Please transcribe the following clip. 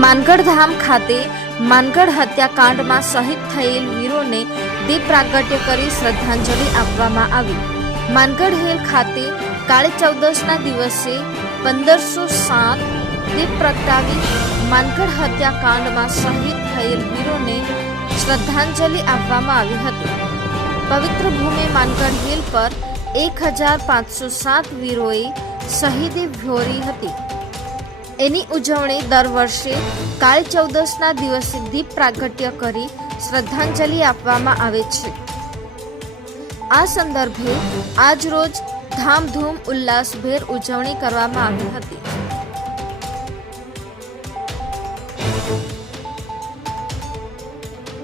માનગઢ ધામ ખાતે માનગઢ હત્યાકાંડમાં શહીદ થયેલ વીરોને દીપ પ્રાગટ્ય કરી શ્રદ્ધાંજલિ આપવામાં આવી. માનગઢ હિલ ખાતે કાળી ચૌદશના દિવસે પંદરસો સાત દીપ પ્રગટાવી માનગઢ હત્યાકાંડમાં શહીદ થયેલ વીરોને શ્રદ્ધાંજલિ આપવામાં આવી હતી. પવિત્ર ભૂમિ માનગઢ હિલ પર એક હજાર પાંચસો સાત વીરોએ શહીદી વ્હોરી હતી. એની ઉજવણી દર વર્ષે કાલ ચૌદશના દિવસે દીપ પ્રાગટ્ય કરી શ્રદ્ધાંજલિ આપવામાં આવે છે. આ સંદર્ભે આજ રોજ ધામધૂમ ઉલ્લાસભેર ઉજવણી કરવામાં આવી હતી.